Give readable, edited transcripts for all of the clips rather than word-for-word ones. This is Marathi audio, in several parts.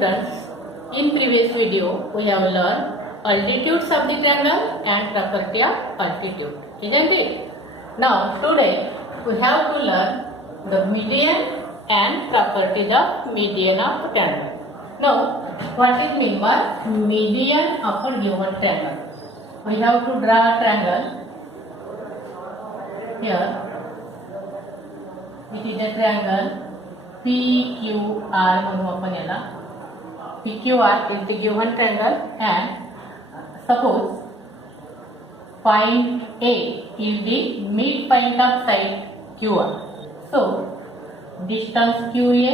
students, in previous video we have learned altitudes of the triangle and property of altitude, isn't it? Now today we have to learn the median and properties of median of triangle. Now what is mean by median of a given triangle? We have to draw a triangle here. It is a triangle PQR म्हणून आपण याला PQR is the given triangle and suppose point A is the midpoint of side QR. So distance QA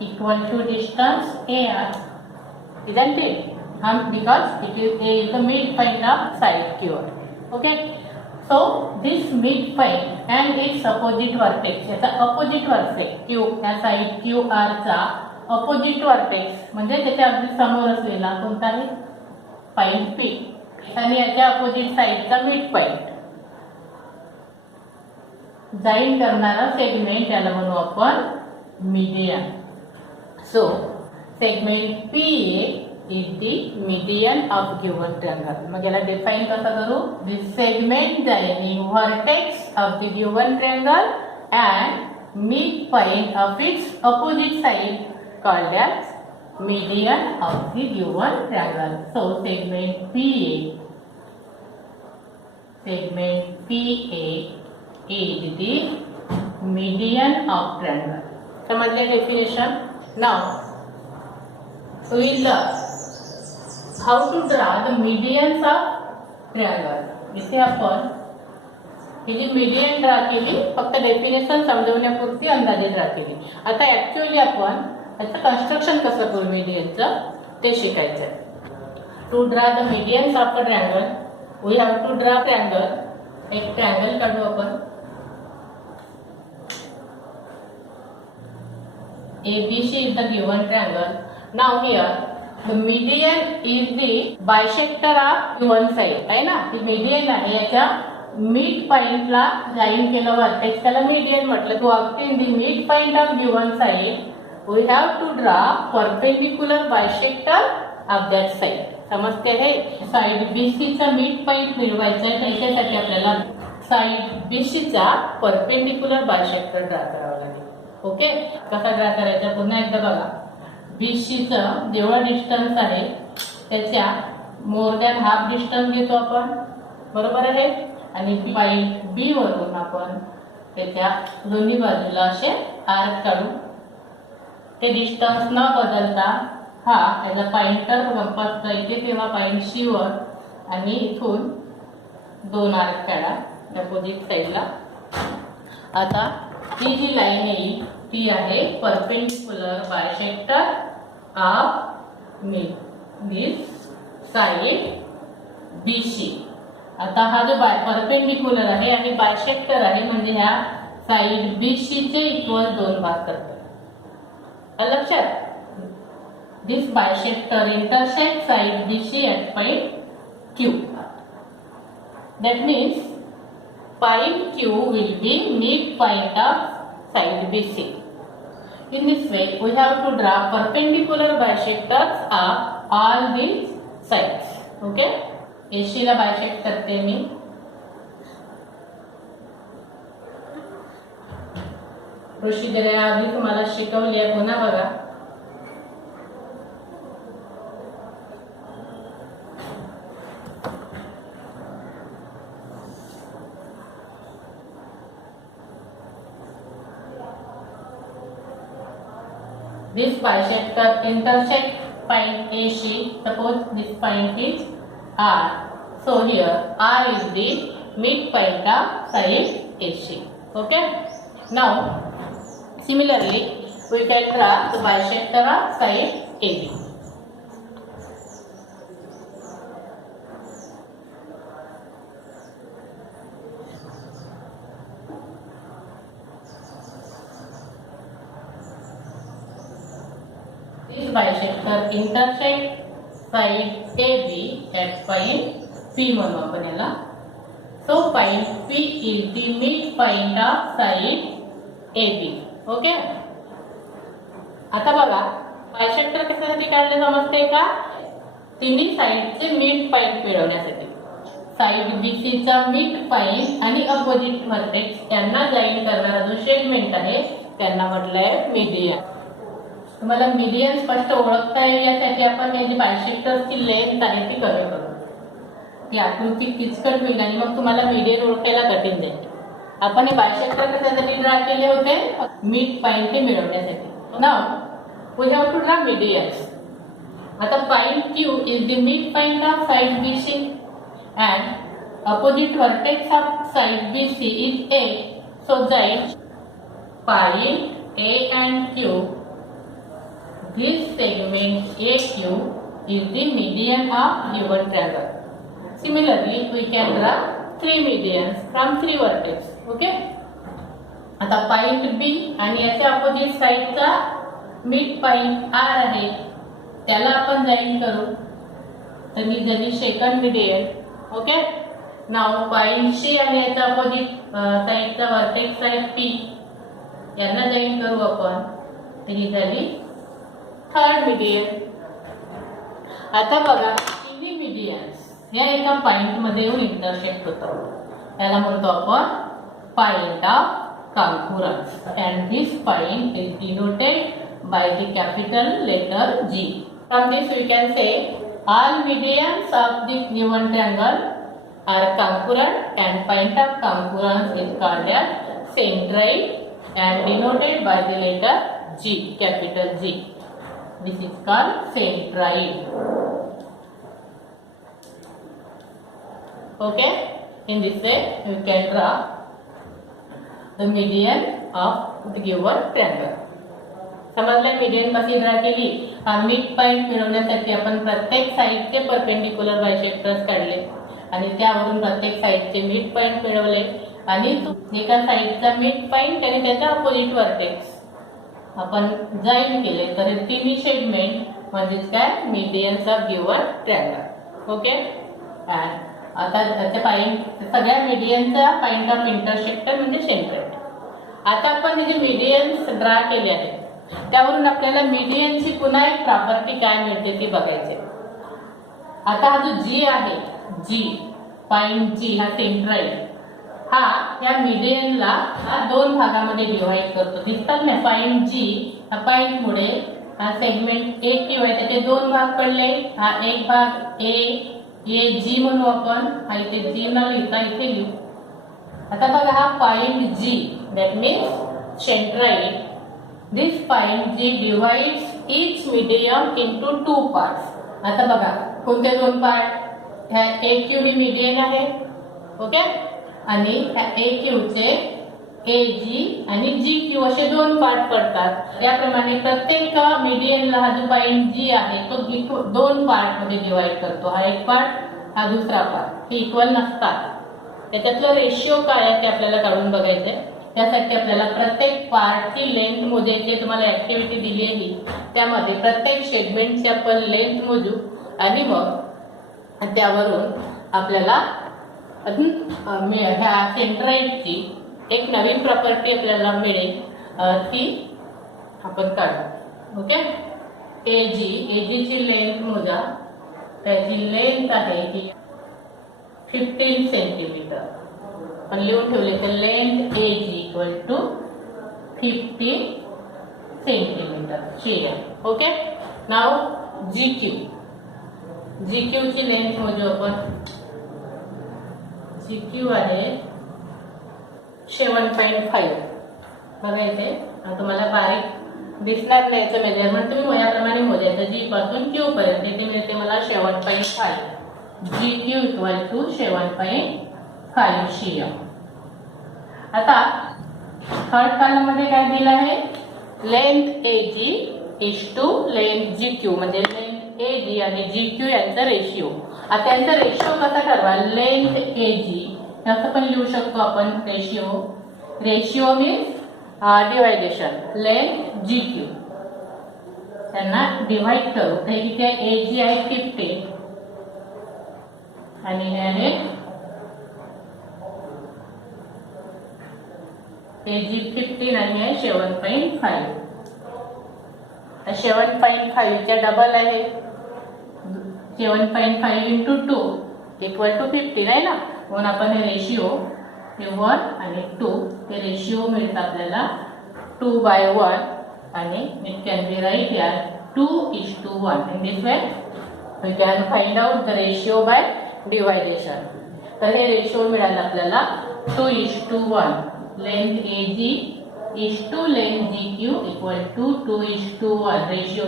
equal to distance AR, isn't it? Because it is A is the midpoint of side QR. Okay. So this midpoint and its opposite vertex, याचा opposite vertex Q या साइड QR चा opposite vertex म्हणजे त्याच्या अगदी समोर असलेला कोणता आहे पॉइंट P आणि याच्या opposite साइडचा midpoint जॉइन करणारा सेगमेंट त्याला म्हणू आपण median. So segment PA is the median of given triangle. मग याला डिफाइन कसा करू? The segment joining vertex of the given triangle and midpoint of its opposite side called as median of the given triangle. So segment PA is the median of triangle. समझले definition? Now we will learn how to draw the medians of triangle. इथे आपण ही जी मीडियन ड्रा केली फक्त डेफिनेशन समजवण्यापुरती अंदाजे ड्रा केली. आता ऍक्च्युअली आपण याचं कन्स्ट्रक्शन कसं करू मीडियनचं ते शिकायचं आहे. To draw the medians of a triangle we have to draw triangle. एक ट्रायंगल काढू आपण. ABC is the given triangle. Now here the median is the bisector of given side, आहे ना. ती मीडियन आहे याच्या मिड पॉइंटला जॉइन केलं वर्टेक्स त्याला मीडियन म्हटलं. To obtain the mid point of given side we have to draw perpendicular bisector of that side. समजते आहे. साइड BC चा मिड पॉइंट मिळवायचा आहे त्याच्यासाठी आपल्याला साइड BC चा परपेंडिक्युलर बायसेक्टर ड्रा करावा लागेल. ओके. कसा ड्रा करायचा पुन्हा एकदा बघा. BC चं जेवढा डिस्टन्स आहे त्याच्या मोर दॅन हाफ डिस्टन्स घेतो आपण, बरोबर आहे. आणि पॉइंट B वरून आपण त्याच्या दोन्ही बाजूला असे आर्क काढू. ते डिस्टन्स न बदलता हा याचा पॉइंटर कंपासचा इथे तेव्हा पॉइंट C वर आणि इथून दोन आर्क काढा अपोजिट साइडला. आता ही जी लाईन येईल ती आहे perpendicular bisector of this side BC. आता हा जो परपेंडिक्युलर आहे आणि बायसेक्टर आहे म्हणजे ह्या साइड BC चे इक्वल दोन भाग करतात. लक्षात. This bisector intersect side BC at point Q. That means point Q will be midpoint of side BC. In this way, we have to draw perpendicular bisectors of all these sides. Okay? AC ला bisect करते मी. प्रोसिजर आधी तुम्हाला शिकवली आहे पुन्हा बघा. This bisector intersect point AC. Suppose this point is R. So here R is the midpoint of side AC. Okay. Now similarly we can draw the bisector of side AB. This bisector intersect side AB at point P म्हणू आपण याला. So point P is the midpoint of side AB. Okay. आता बघा बायसेक्टर कशासाठी काढले समजते का? तिन्ही साइडचे मिड पॉइंट मिळवण्यासाठी साइड BC चा मिड पॉइंट आणि अपोजिट व्हर्टेक्स यांना जॉईन करणारा जो सेगमेंट आहे त्यांना म्हटलंय मीडियन. तुम्हाला मीडियन स्पष्ट ओळखता येईल यासाठी आपण हे जे बायसेक्टर्सची लेंथ आहे ती कमी करू. ती आकृती किचकट होईल आणि मग तुम्हाला मीडियन ओळखायला कठीण जाईल. आपण हे बायसेक्टर कशासाठी ड्रा केले होते? मिड पॉइंट मिळवण्यासाठी. Now we have to draw medians. आता point Q is the mid point of side BC and opposite vertex of side BC is A. So that point A and Q, this segment AQ is the median of given triangle. Similarly, we can draw three medians from three vertex. Okay? आता पॉइंट B आणि याच्या अपोजिट साइडचा मिड पॉइंट R आहे त्याला आपण जॉईन करू. तर मी जरी सेकंड मिडियन. ओके, नाव पॉइंट C आणि याच्या अपोजिट साइडचा व्हर्टेक्स आहे P यांना जॉईन करू आपण. तर ही झाली थर्ड मिडियन. आता बघा तिन्ही मिडियन्स या एका पॉइंट मध्ये येऊन इंटरसेक्ट होतात. त्याला म्हणतो आपण point of conference and this point is denoted by the capital letter G. From this we can say all medians of the given triangle are congruent and point of congruence is called as centroid and denoted by the letter G, capital G. This is called centroid. Okay, in this way you can draw the median of the given triangle. समजलं मीडियन कशी ड्रा केली? मिड पॉइंट मिळवण्यासाठी आपण प्रत्येक साइडचे परपेंडिक्युलर बायसेक्टर्स काढले आणि त्यावरून प्रत्येक साइडचे मिड पॉइंट मिळवले आणि एका साइडचा मिड पॉइंट आणि त्याचा अपोजिट व्हर्टेक्स आपण जॉईन केले. तर हे तिन्ही सेगमेंट म्हणजेच काय? मीडियन्स ऑफ गिवन ट्रायंगल. ओके, आता त्याच्या पॉइंट सगळ्या मीडियनचा पॉइंट ऑफ इंटरसेक्टर म्हणजे सेंट्रोइड. आता आपण हे जे मीडियन्स ड्रा केले आहेत त्यावरून आपल्याला मीडियनची पुन्हा एक प्रॉपर्टी काय मिळते ती बघायची. आता हा जो G आहे, G पॉइंट G हा सेंट्रोइड हा या मीडियनला दोन भागामध्ये डिवाइड करतो. दिसतात ना पॉइंट G हा पॉइंट मुळे हा सेगमेंट A Q आहे त्याचे दोन भाग पडले. हा एक भाग A G म्हणू आपण. हा इथे G न लिहिता इथे लिहू. आता बघा हा point G that means centroid. This point G divides each median into two parts. आता बघा कोणते दोन पार्ट? ह्या AQ ही मीडियन आहे. ओके, आणि ह्या AQ चे AG आणि GQ असे दोन पार्ट पडतात. त्याप्रमाणे प्रत्येक मीडियनला हा जो पॉइंट G आहे तो दोन पार्ट मध्ये डिवाइड करतो. हा एक पार्ट, हा दुसरा पार्ट. हे इक्वल नसतात. त्याच्यातलं रेशिओ काय आहे ते आपल्याला काढून बघायचंय. त्यासाठी आपल्याला प्रत्येक पार्टची लेंथ मोजायची. तुम्हाला ऍक्टिव्हिटी दिली आहे त्यामध्ये प्रत्येक सेगमेंटची आपण लेंथ मोजू आणि मग त्यावरून आपल्याला ह्या सेंट्रोइडची एक नवीन प्रॉपर्टी आपल्याला मिळेल ती आपण काढू. ओके, AG ची लेंथ मोजा. त्याची लेंथ आहे ही 15 सेंटीमीटर. पण लिहून ठेवले तर length AG equal to 15 centimetre शेअर. ओके, नाव GQ ची लेंथ मोजू आपण. GQ आहे 7.5. बघायचे तुम्हाला बारीक दिसणार नाही याचं मेजरमेंट. तुम्ही याप्रमाणे मोजायचं G पासून Q पर्यंत. इथे मिळते मला 7.5. GQ इक्वल टू 7.5 शिअर. आता थर्ड कॉलम मध्ये काय दिलं आहे? Length AG is to length GQ म्हणजे लेंथ AG आणि GQ यांचा रेशिओ. आता यांचा रेशिओ कसा ठरवा? लेंथ AG असं पण लिहू शकतो आपण ratio. Ratio means deviation. Length GQ त्यांना डिवाइड करू. तर इथे AG आहे 15 आणि हे आहे AG 15 आणि हे 7.5. 7.5 च्या डबल आहे. 7.5 इंटू 2 इक्वल टू 15 आहे ना. म्हणून आपण हे रेशिओ हे 1 आणि 2 हे रेशिओ मिळतं आपल्याला 2/1 आणि it can be write here 2:1. In this way we can find out the ratio by division. तर हे रेशिओ मिळालं आपल्याला 2:1. Length AG is to length GQ equal to 2:1. Ratio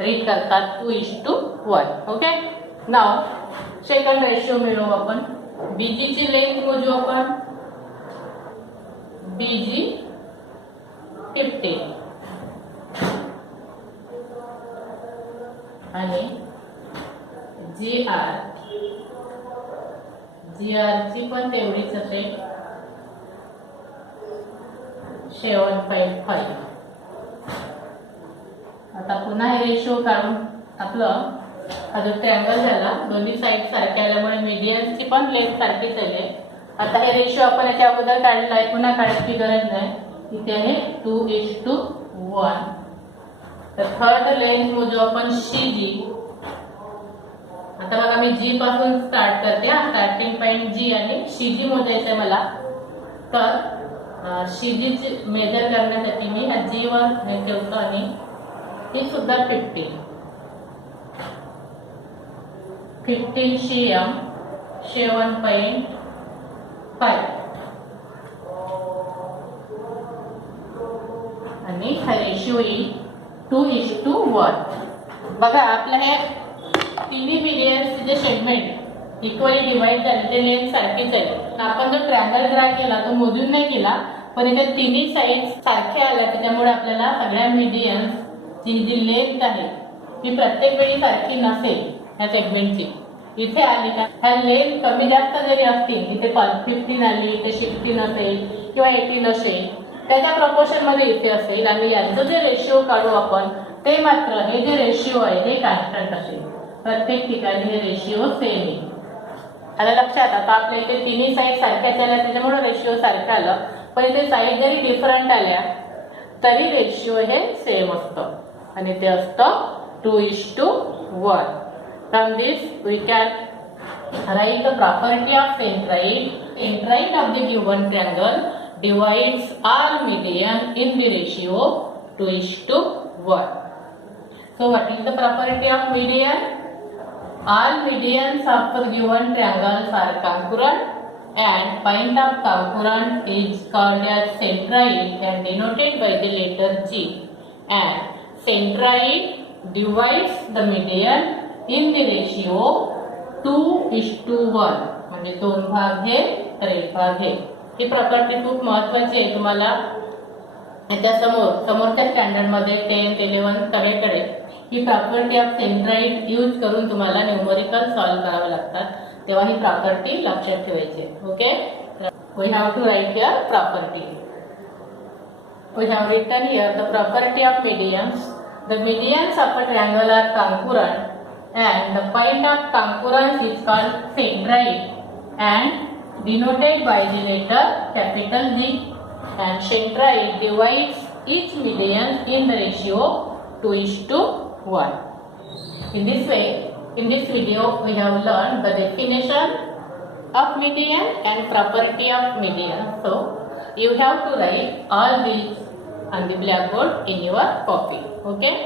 read करतात 2:1. ओके. नाव सेकंड रेशिओ मिळवू आपण. BG ची लेंथ मोजू आपण. BG 15 आणि GR ची पण तेवढीच असेल 7.5. आता पुन्हा हे रेशिओ काढून आपलं हा जो ट्रँगल झाला दोन्ही साईड सारखे आल्यामुळे मीडियनची पण लेंथ सारखीच आली. आता हे रेशिओ आपण याच्या अगोदर काढला आहे, पुन्हा काढायची गरज नाही. इथे आहे 2:1. तर थर्ड लेंथ मोजू आपण CG. आता बघा मी G पासून स्टार्ट करते. स्टार्टिंग पॉइंट G आणि CG मोजायचं आहे मला. तर CG मेजर करण्यासाठी मी ह्या G वर हे ठेवतो आणि ही सुद्धा 15 cm 7.5 आणि हा रेशिओ येईल 2:1. बघा आपल्या हे तिन्ही मीडियनचे जे सेगमेंट इक्वली डिवाइड झाले ते लेंथ सारखीच आहे. आपण जो ट्रँगल ड्रा केला तो मोजून नाही केला, पण इथे तिन्ही साइड सारख्या आल्या त्याच्यामुळे आपल्याला सगळ्या मीडियन्सची जी लेंथ आहे ती प्रत्येक वेळी सारखी नसेल. ह्या सेगमेंटची इथे आली का ह्या लेंथ कमी जास्त जरी असतील, इथे 15 आली, इथे 16 असेल किंवा 18 असेल, त्याच्या प्रपोर्शन मध्ये इथे असेल. आणि यांचं जे रेशिओ काढू आपण ते मात्र हे जे रेशिओ आहे हे कॉन्स्टंट असेल. प्रत्येक ठिकाणी हे रेशिओ सेम आहे. आलं लक्षात. आता आपल्या इथे तिन्ही साईड सारख्याच आल्या त्याच्यामुळे रेशिओ सारखं आलं, पण इथे साईड जरी डिफरंट आल्या तरी रेशिओ हे सेम असतं आणि ते असतं 2:1. From this we can write the property of centroid. Centroid of the given triangle divides all median in the ratio 2:1. So what is the property of median? All medians of the given triangles are congruent and point of congruent is called as centroid and denoted by the letter G. And centroid divides the median in the ratio 2:1. म्हणजे 2 भाग हे तर 1 भाग हे. ही प्रॉपर्टी खूप महत्त्वाची आहे. तुम्हाला याच्या समोरच्या स्टँडर्ड मध्ये 10th 11th सगळीकडे ही प्रॉपर्टी ऑफ सेंट्राइड यूज करून तुम्हाला न्यूमेरिकल सॉल्व करावे लागतात. तेव्हा ही प्रॉपर्टी लक्षात ठेवायची. Okay. We have to write here property. We have written here the property of medians. The medians of a triangle are concurrent and the point of concurrence is called centroid and denoted by the letter capital G. And centroid divides each median in the ratio 2:1. In this way, in this video we have learned the definition of median and property of median. So you have to write all these on the blackboard in your copy. Okay.